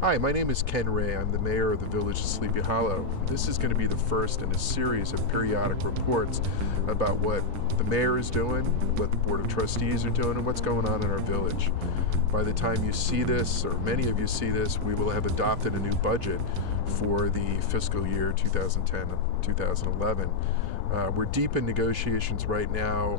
Hi, my name is Ken Wray. I'm the mayor of the village of Sleepy Hollow. This is going to be the first in a series of periodic reports about what the mayor is doing, what the Board of Trustees are doing, and what's going on in our village. By the time you see this, or many of you see this, we will have adopted a new budget for the fiscal year 2010-2011. We're deep in negotiations right now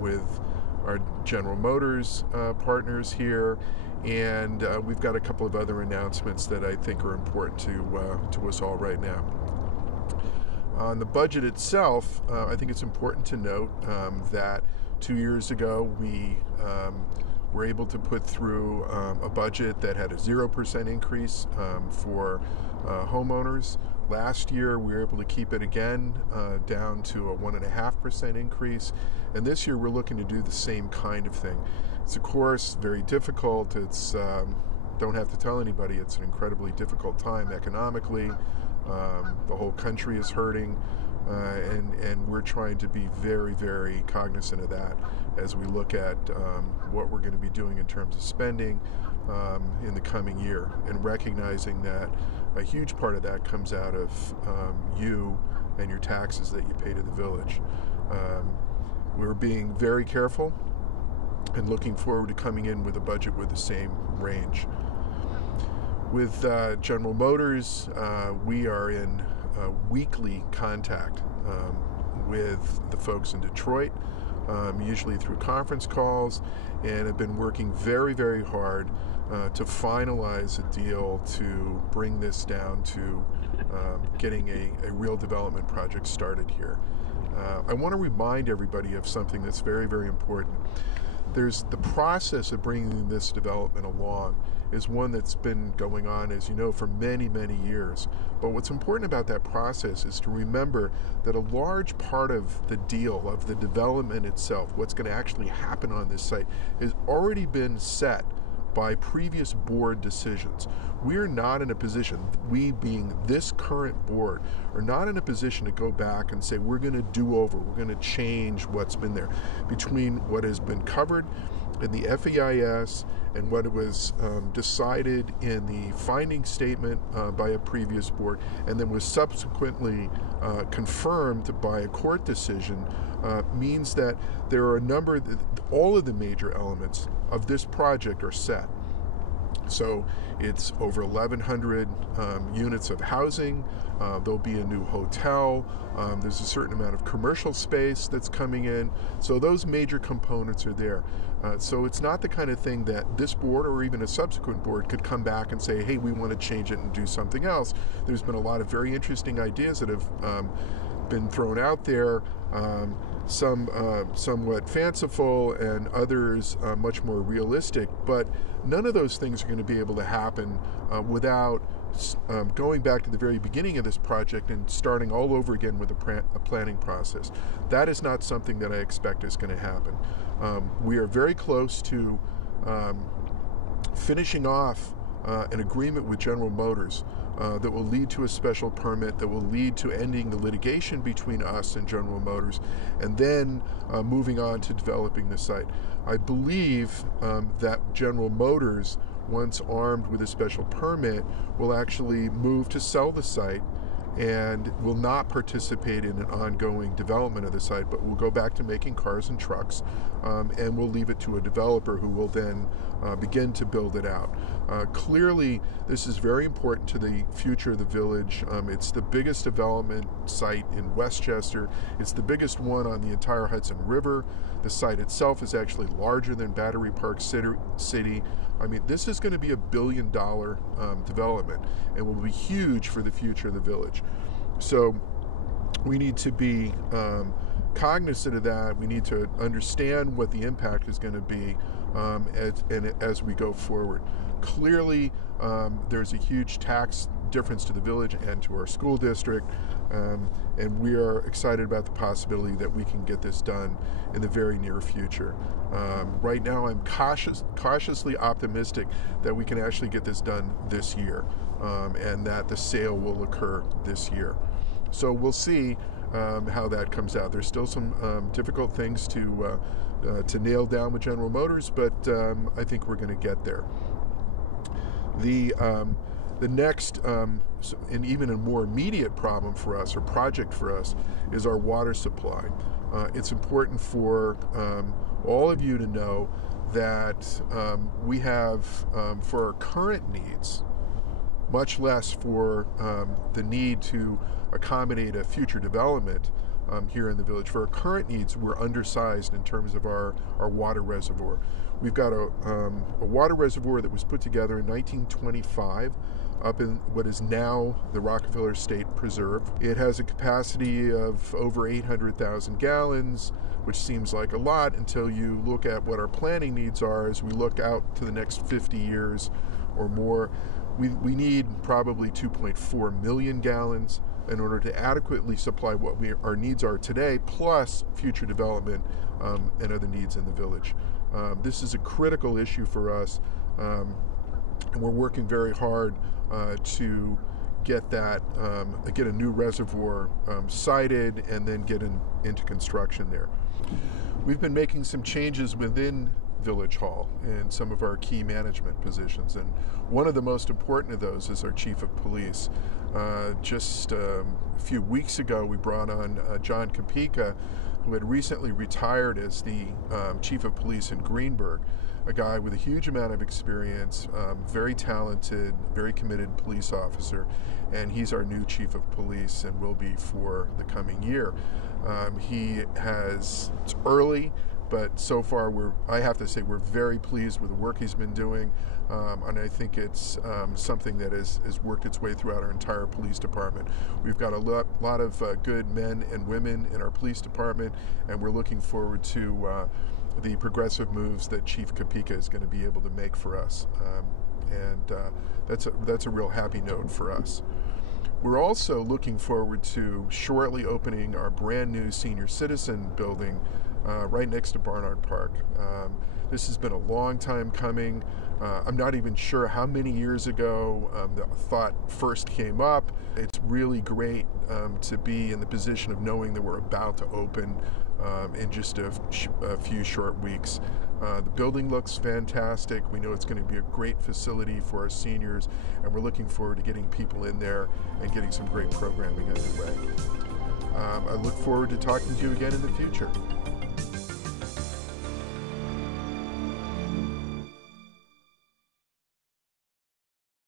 with our General Motors partners here, and we've got a couple of other announcements that I think are important to us all right now. On the budget itself, I think it's important to note that 2 years ago we were able to put through a budget that had a 0% increase for homeowners. Last year we were able to keep it again down to a 1.5% increase, and this year we're looking to do the same kind of thing. It's of course very difficult. It's don't have to tell anybody, it's an incredibly difficult time economically. The whole country is hurting, and we're trying to be very, very cognizant of that as we look at what we're going to be doing in terms of spending in the coming year, and recognizing that a huge part of that comes out of you and your taxes that you pay to the village. We're being very careful and looking forward to coming in with a budget with the same range. With General Motors, we are in weekly contact with the folks in Detroit, usually through conference calls, and have been working very, very hard to finalize a deal to bring this down to getting a real development project started here. I want to remind everybody of something that's very, very important. There's the process of bringing this development along is one that's been going on, as you know, for many, many years. But what's important about that process is to remember that a large part of the deal, of the development itself, what's going to actually happen on this site, has already been set by previous board decisions. We're not in a position, we being this current board, are not in a position to go back and say we're going to do over, we're going to change what's been there. Between what has been covered in the FEIS and what was decided in the finding statement by a previous board, and then was subsequently confirmed by a court decision, means that there are a number, all of the major elements of this project are set. So it's over 1,100 units of housing. There'll be a new hotel. There's a certain amount of commercial space that's coming in. So those major components are there. So it's not the kind of thing that this board or even a subsequent board could come back and say, hey, we want to change it and do something else. There's been a lot of very interesting ideas that have been thrown out there, some somewhat fanciful and others much more realistic, but none of those things are going to be able to happen without going back to the very beginning of this project and starting all over again with a planning process. That is not something that I expect is going to happen. We are very close to finishing off an agreement with General Motors that will lead to a special permit, that will lead to ending the litigation between us and General Motors, and then moving on to developing the site. I believe that General Motors, once armed with a special permit, will actually move to sell the site and will not participate in an ongoing development of the site, but will go back to making cars and trucks, and we'll leave it to a developer who will then begin to build it out. Clearly, this is very important to the future of the village. It's the biggest development site in Westchester. It's the biggest one on the entire Hudson River. The site itself is actually larger than Battery Park City. I mean, this is going to be $1 billion development, and will be huge for the future of the village. So we need to be cognizant of that. We need to understand what the impact is going to be as we go forward. Clearly, there's a huge tax difference to the village and to our school district, and we are excited about the possibility that we can get this done in the very near future. Right now, I'm cautiously optimistic that we can actually get this done this year, and that the sale will occur this year. So we'll see how that comes out. There's still some difficult things to nail down with General Motors, but I think we're going to get there. The next, and even a more immediate problem for us, or project for us, is our water supply. It's important for all of you to know that we have, for our current needs, much less for the need to accommodate a future development here in the village. For our current needs, we're undersized in terms of our water reservoir. We've got a water reservoir that was put together in 1925 up in what is now the Rockefeller State Preserve. It has a capacity of over 800,000 gallons, which seems like a lot until you look at what our planning needs are as we look out to the next 50 years or more. We need probably 2.4 million gallons in order to adequately supply what our needs are today, plus future development and other needs in the village. This is a critical issue for us, and we're working very hard to get that, get a new reservoir sited and then get into construction there. We've been making some changes within Village Hall and some of our key management positions, and one of the most important of those is our Chief of Police. Just a few weeks ago, we brought on John Kopika, who had recently retired as the Chief of Police in Greenburgh, a guy with a huge amount of experience, very talented, very committed police officer, and he's our new Chief of Police and will be for the coming year. it's early, but so far I have to say we're very pleased with the work he's been doing, and I think it's something that has worked its way throughout our entire police department. We've got a lot of good men and women in our police department, and we're looking forward to the progressive moves that Chief Kopika is going to be able to make for us, and that's a real happy note for us. We're also looking forward to shortly opening our brand new senior citizen building right next to Barnard Park. This has been a long time coming. I'm not even sure how many years ago the thought first came up. It's really great to be in the position of knowing that we're about to open in just a few short weeks. The building looks fantastic. We know it's going to be a great facility for our seniors, and we're looking forward to getting people in there and getting some great programming underway. I look forward to talking to you again in the future.